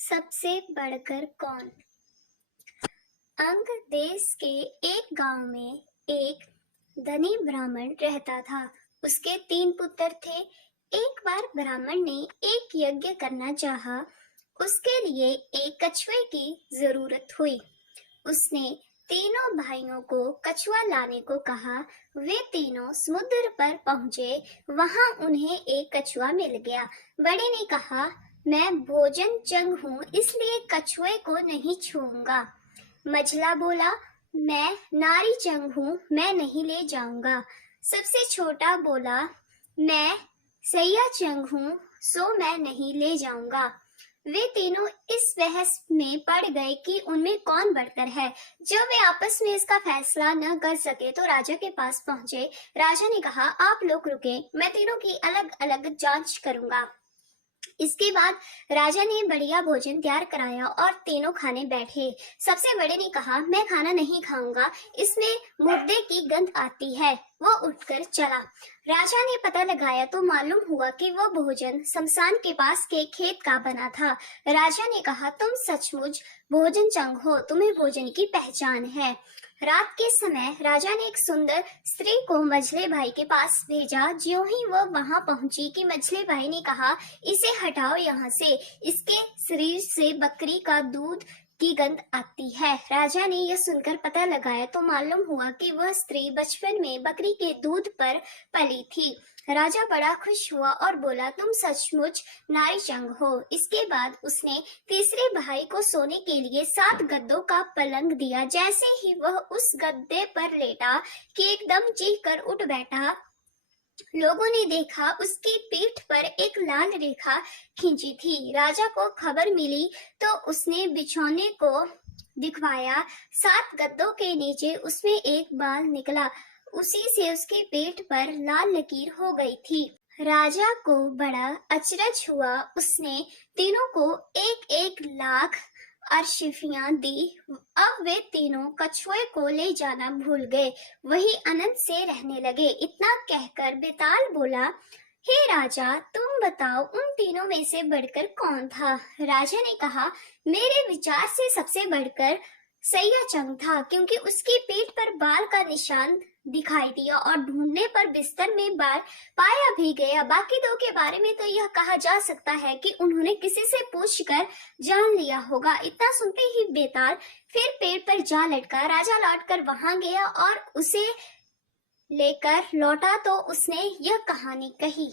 सबसे बढ़कर कौन। अंग देश के एक गांव में एक धनी ब्राह्मण रहता था। उसके 3 पुत्र थे। एक बार ब्राह्मण ने एक यज्ञ करना चाहा। उसके लिए एक कछुए की जरूरत हुई। उसने तीनों भाइयों को कछुआ लाने को कहा। वे तीनों समुद्र पर पहुंचे। वहां उन्हें एक कछुआ मिल गया। बड़े ने कहा, मैं भोजन चंग हूँ, इसलिए कछुए को नहीं छूऊंगा। मझला बोला, मैं नारी चंग हूँ, मैं नहीं ले जाऊंगा। सबसे छोटा बोला, मैं सैया चंग हूँ, सो मैं नहीं ले जाऊंगा। वे तीनों इस बहस में पड़ गए कि उनमें कौन बढ़कर है। जब वे आपस में इसका फैसला न कर सके तो राजा के पास पहुंचे। राजा ने कहा, आप लोग रुके, मैं तीनों की अलग अलग जांच करूंगा। इसके बाद राजा ने बढ़िया भोजन तैयार कराया और तीनों खाने बैठे। सबसे बड़े ने कहा, मैं खाना नहीं खाऊंगा, इसमें मुर्दे की गंध आती है। वो उठकर चला। राजा ने पता लगाया तो मालूम हुआ कि वो भोजन शमशान के पास के खेत का बना था। राजा ने कहा, तुम सचमुच भोजन चंग हो, तुम्हें भोजन की पहचान है। रात के समय राजा ने एक सुंदर स्त्री को मझले भाई के पास भेजा। ज्यों ही वो वहां पहुंची कि मझले भाई ने कहा, इसे हटाओ यहाँ से, इसके शरीर से बकरी का दूध की गंध आती है। राजा ने यह सुनकर पता लगाया तो मालूम हुआ कि वह स्त्री बचपन में बकरी के दूध पर पली थी। राजा बड़ा खुश हुआ और बोला, तुम सचमुच नारी चंग हो। इसके बाद उसने तीसरे भाई को सोने के लिए 7 गद्दों का पलंग दिया। जैसे ही वह उस गद्दे पर लेटा कि एकदम चीख कर उठ बैठा। लोगों ने देखा उसकी पीठ पर एक लाल रेखा खींची थी। राजा को खबर मिली तो उसने बिछौने को दिखवाया। 7 गद्दों के नीचे उसमें एक बाल निकला। उसी से उसके पेट पर लाल लकीर हो गई थी। राजा को बड़ा अचरज हुआ। उसने तीनों को 1-1 लाख अरशिफियां दी। अब वे तीनों कछुए को ले जाना भूल गए, वही आनंद से रहने लगे। इतना कहकर बेताल बोला, हे राजा, तुम बताओ उन तीनों में से बढ़कर कौन था। राजा ने कहा, मेरे विचार से सबसे बढ़कर सैया चंग था, क्योंकि उसकी पीठ पर बाल का निशान दिखाई दिया और ढूंढने पर बिस्तर में बाल पाया भी गया। बाकी 2 के बारे में तो यह कहा जा सकता है कि उन्होंने किसी से पूछकर जान लिया होगा। इतना सुनते ही बेताल फिर पेड़ पर जा लटका। राजा लौटकर वहां गया और उसे लेकर लौटा तो उसने यह कहानी कही।